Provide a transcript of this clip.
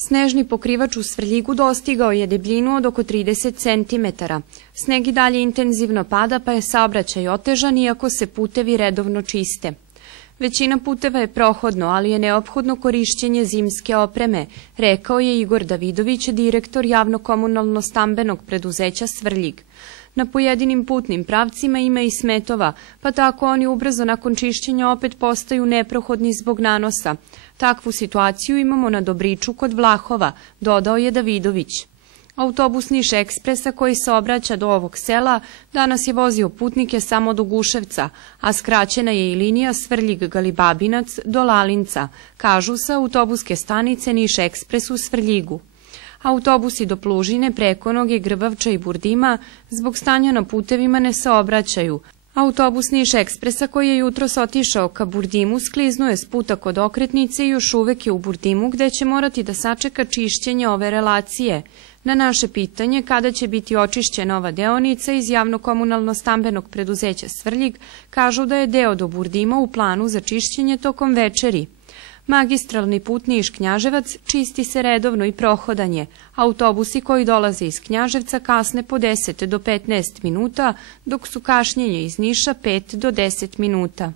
Snežni pokrivač u Svrljigu dostigao je debljinu od oko 30 cm. Sneg i dalje intenzivno pada, pa je saobraćaj otežan, iako se putevi redovno čiste. Većina puteva je prohodno, ali je neophodno korišćenje zimske opreme, rekao je Igor Davidović, direktor javno-komunalno-stambenog preduzeća Svrljig. Na pojedinim putnim pravcima ima i smetova, pa tako oni ubrzo nakon čišćenja opet postaju neprohodni zbog nanosa. Takvu situaciju imamo na Dobriču kod Vlahova, dodao je Davidović. Autobus Niš Ekspresa koji saobraća do ovog sela danas je vozio putnike samo do Guševca, a skraćena je i linija Svrljig-Galibabinac do Lalinca, kažu sa autobuske stanice Niš Ekspres u Svrljigu. Autobusi do Plužine, Prekonoge, Grbavča i Burdima zbog stanja na putevima ne saobraćaju. Autobus Niš Ekspresa koji je jutros otišao ka Burdimu skliznuo je s puta kod okretnice i još uvek je u Burdimu, gde će morati da sačeka čišćenje ove relacije. Na naše pitanje kada će biti očišćena ova deonica iz javno-komunalno-stambenog preduzeća Svrljig, kažu da je deo do Burdima u planu za čišćenje tokom večeri. Magistralni put Niš-Knjaževac čisti se redovno i prohodan je. Autobusi koji dolaze iz Knjaževca kasne po 10 do 15 minuta, dok su kašnjenje iz Niša 5 do 10 minuta.